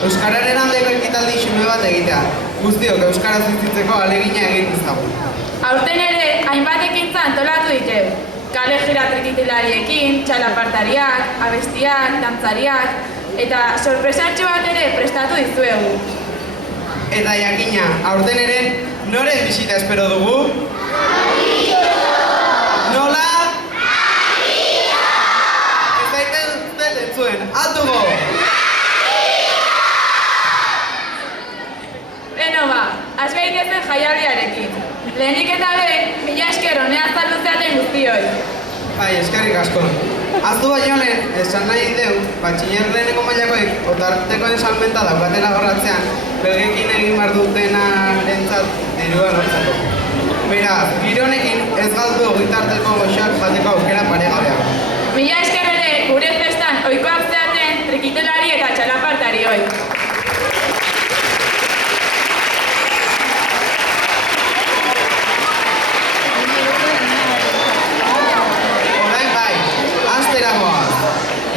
Euskararen aldeko ekitaldi xume bat egitea. Guztiok euskaraz bizitzeko ahalegina egin dezagun. Aurten ere, hainbat ekintza antolatu ditu. Kale jira trikitilariekin, txalapartariak, abestiak, dantzariak, eta sorpresatxo bat ere prestatu dizuegu. Eta jakina, aurten ere, noren bisita espero dugu? Nola? Ez daiten entzuen, altugo! Beno ba, has behitezen jaialdiarekin. Lehenik eta behin, mila esker honea azalduzeaten guztioi. Bai, eskerrik asko. Aztu baino lehen, esan nahi deu, batxiller leheneko mailakoek otartekoen salmenta daukatela gorratzean, belgekin egin behar dutenarentzat dirua lortzeko. Beraz, giro honekin ez galdu gitarteko goxoak jateko aukera paregabea. Mila esker ere, gure festan ohikoak zeaten trikitelari eta txalapartari hoi.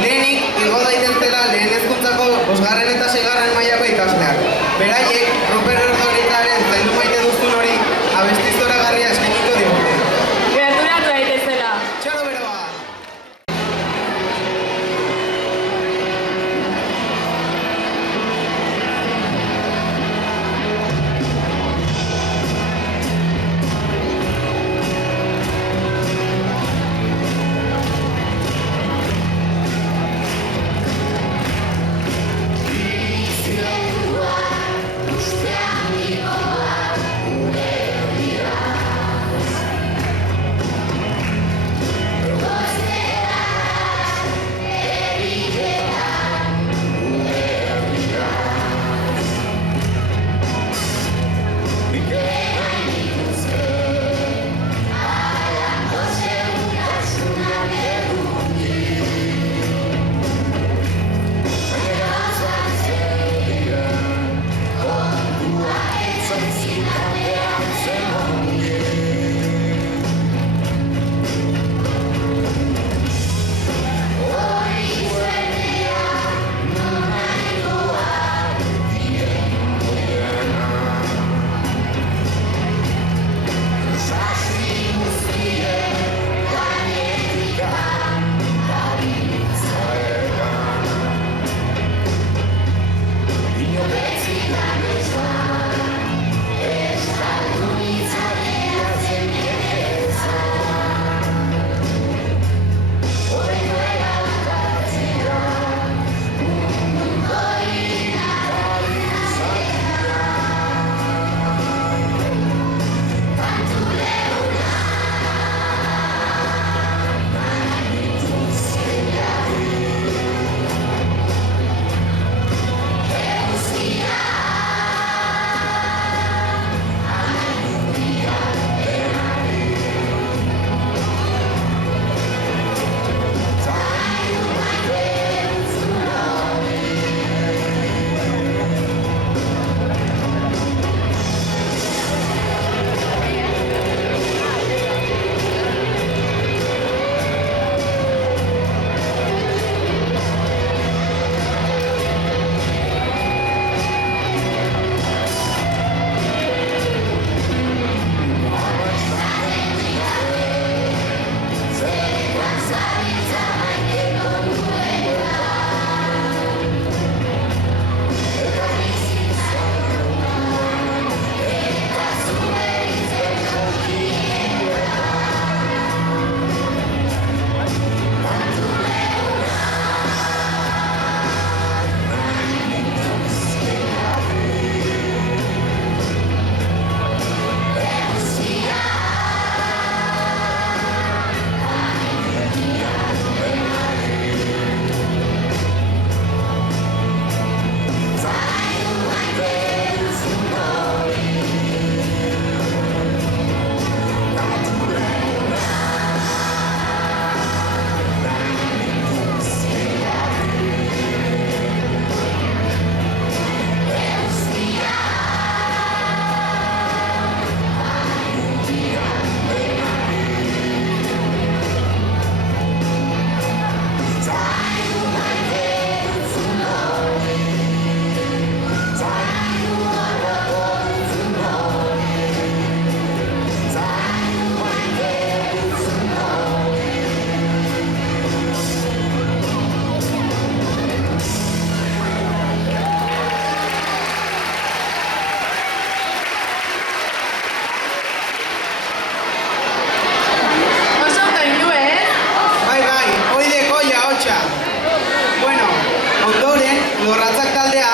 Lehenik, igo daitezela lehen hezkuntzako 5. eta 6. mailako ikasleak. Beraiek, Ruper Erdoritaren zaindu maite duzun hori abesti zoragarria eskainiko digute. Gerturatu daitezela. Txalo bero bat! Logorratzak taldea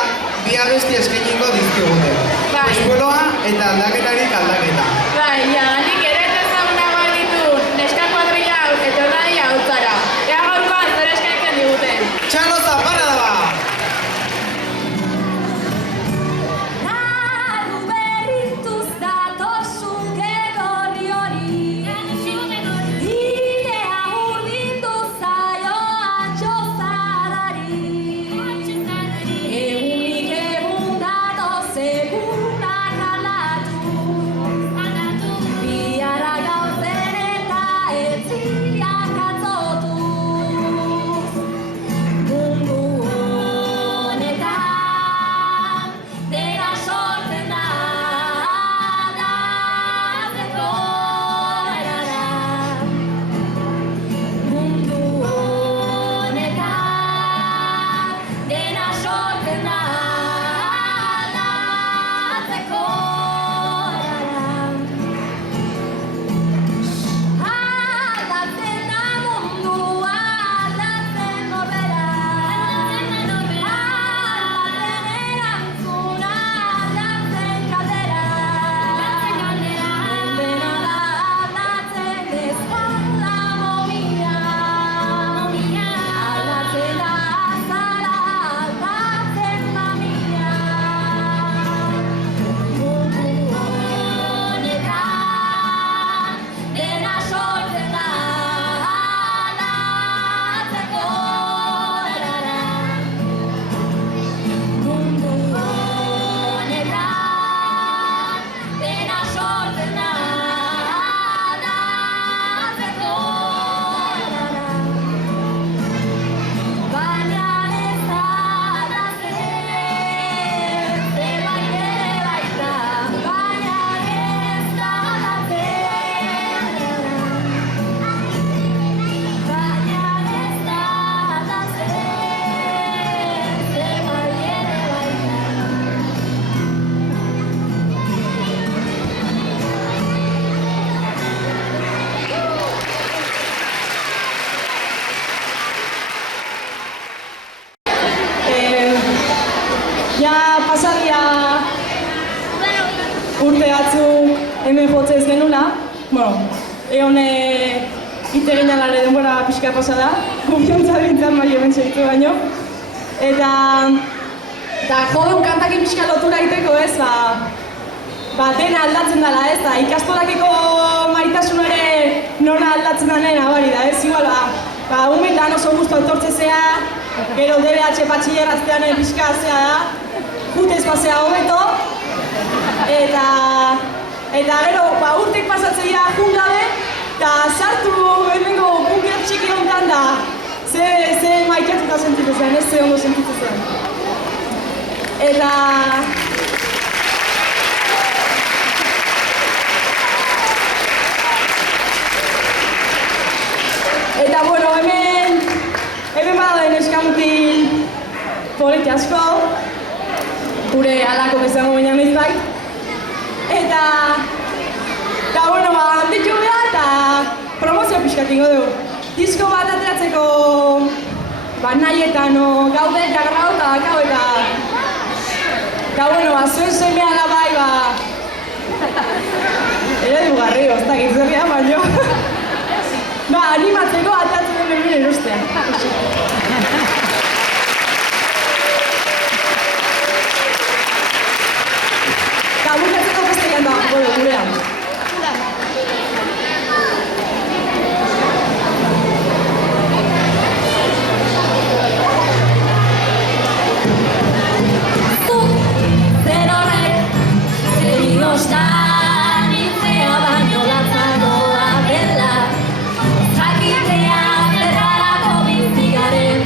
bi abesti eskainiko dizkigute. Bai. Espueloa eta aldaketarik aldaketa. Bai, nik ere ezaguna bat ditu neska kuadrilla etornari hautzara. Ea gaurkoan zer eskaintzen diguten. Txalo zaparra da ba! Naru berrituz datosun gegorri hori Idea hurbildu zaio atxozarari Egunik egun datoz egunak aldatu Biara gauzen eta etziak atzotuz Mundu honetan dena sortzen da aldatzeko erara Mundu honetan dena sortzen da aldatzeko erara Aldatzen da mundua, aldatzen norbera Aldatzen erantzuna, aldatzen kaldera Dena da aldatzen ezpada momia Aldatzen da azala, aldatzen mamia Mundu honetan dena sortzen da aldatzeko erara Mundu honetan dena sortzen da aldatzeko erara Baina ez da aldatzen zerbait ere baita Baina ez da aldatzen Baina ez da aldatzen zerbait ere baita Ja pasadia urte batzuk hemen jotze ez genula, egon ite ginalare denbora pixka pasada, konfiantza bintzen bai hemen segitu baino. Eta jodun kantakin pixka lotura egiteko ez, dena aldatzen dela ez, ikastolakiko maitasun ere nora aldatzen denen abari da ez, igual umetan oso gustu etortzezea, gero DBH patxilleraztean pixka zea da, jutez pasea hobeto, eta gero urtek pasatzea jun gabe, eta sartu hemengo bunker txiki honetan da, ze maitatuta sentitu zen, ez ze ondo sentitu zen. Eta hemen badauden eskamukin politi asko, gure alako bezango baina mezbait. Eta handitu behar eta promozio pixkat ingo dugu. Disko bat ateratzeko nahietan gaude jagrau eta dakau eta zuen semea labai eredugarri, oztakit zerria baino. Animatzeko atatzen den hemen erostean. Eta bukatzeko bestean da, gurean. Zer horrek, zer igostan itzea baino latzagoa dela Jakitea zerrarako bizigaren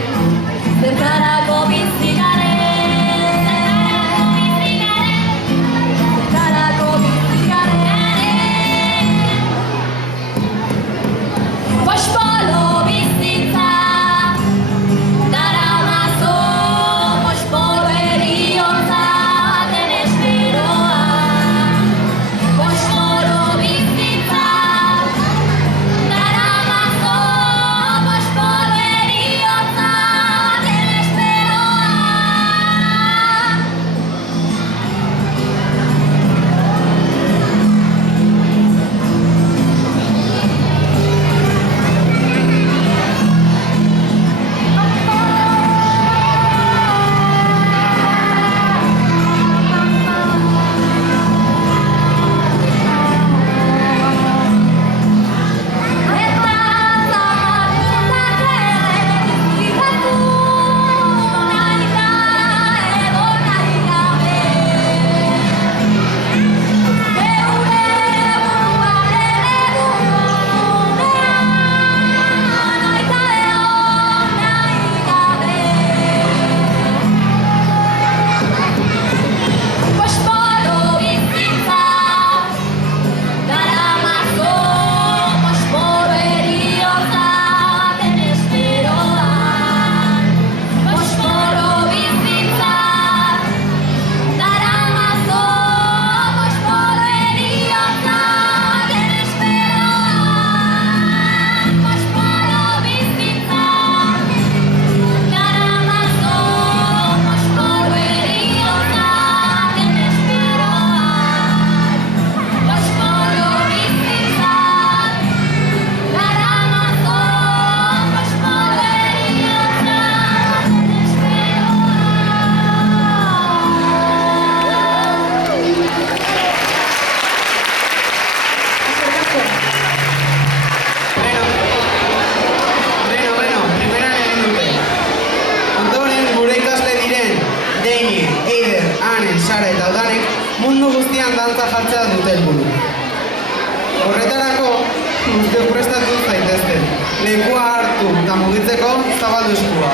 Mane, Sara eta Udanek mundu guztian dantza jartzea dute helburu. Horretarako, guztiok prestatu zaitezte. Lekua hartu eta mugitzeko zabaldu eskua.